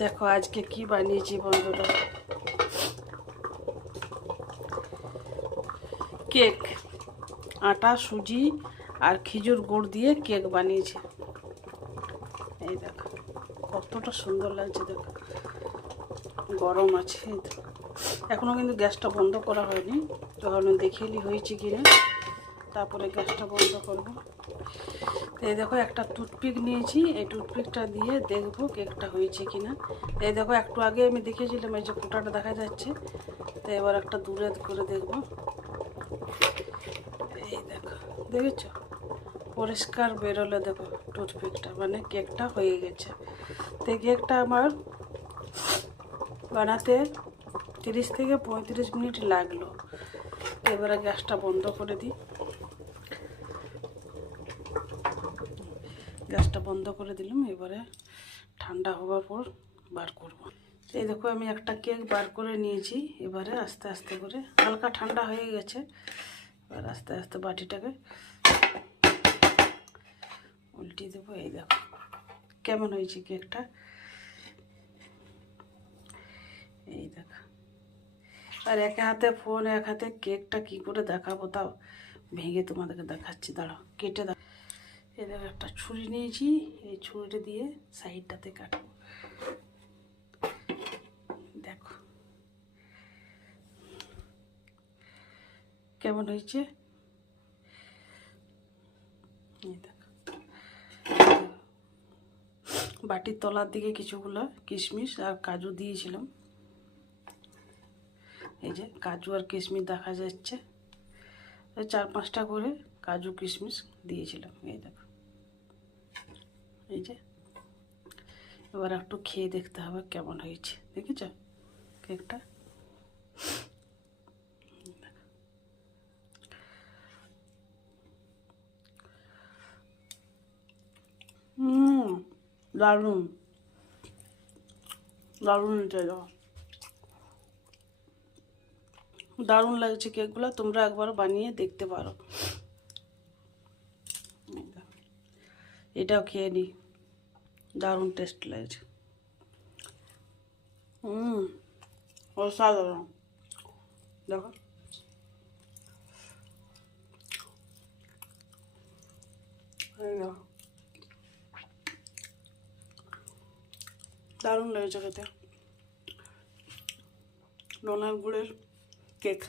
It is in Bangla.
দেখো আজকে কি বানিয়েছি বন্ধুরা, কেক। আটা, সুজি আর খেজুর গুড় দিয়ে কেক বানিয়েছি। এই দেখো কতটা সুন্দর লাগছে, দেখো গরম আছে। এই দেখো এখনও কিন্তু গ্যাসটা বন্ধ করা হয়নি, যখন দেখিয়ে নি হয়েছে কিনা, তারপরে গ্যাসটা বন্ধ করব। এই দেখো একটা টুথপিক নিয়েছি, এই টুথপিকটা দিয়ে দেখবো কেকটা হয়েছে কিনা। এই দেখো একটু আগে আমি দেখিয়েছিলাম, এই যে কোটাটা দেখা যাচ্ছে, তো এবার একটা দূরে করে দেখবো। এই দেখো দেখেছ, পরিষ্কার বেরোলো। দেখো টুথপিকটা, মানে কেকটা হয়ে গেছে। তো কেকটা আমার বানাতে 30 থেকে 35 মিনিট লাগলো। এবারে গ্যাসটা বন্ধ করে দিই। গ্যাসটা বন্ধ করে দিলাম। এবারে ঠান্ডা হওয়ার পর বার করব। এই দেখো আমি একটা কেক বার করে নিয়েছি। এবারে আস্তে আস্তে করে, হালকা ঠান্ডা হয়ে গেছে, এবার আস্তে আস্তে বাটিটাকে উল্টিয়ে দেবো। এই দেখো কেমন হয়েছে কেকটা। এই দেখো, আর এক হাতে ফোন, এক হাতে কেকটা কি করে দেখাবো, তাও ভেঙে তোমাদেরকে দেখাচ্ছি, দাঁড়াও কেটে দাও। এই দেখো একটা ছুরি নিয়েছি, এই ছুরিটা দিয়ে সাইডটাতে কাটবো। দেখো কেমন হয়েছে। এই দেখো বাটির তলার দিকে কিছুগুলো কিশমিশ আর কাজু দিয়েছিলাম। এই যে কাজু আর কিশমিশ দেখা যাচ্ছে, 4-5টা করে কাজু কিশমিশ দিয়েছিলাম। এই দেখো, এই যে এবার একটু খেয়ে দেখতে হবে কেমন হয়েছে। দেখেছ কেকটা। দারুণ দারুণ হয়েছে, দারুণ লাগছে কেকগুলো। তোমরা একবার বানিয়ে দেখতে পারো। এটাও খেয়ে নি, দারুণ টেস্ট লাগছে। অসাধারণ। দেখো দারুণ লেগেছে খেতে। ডোনাট গুড়ের কেক।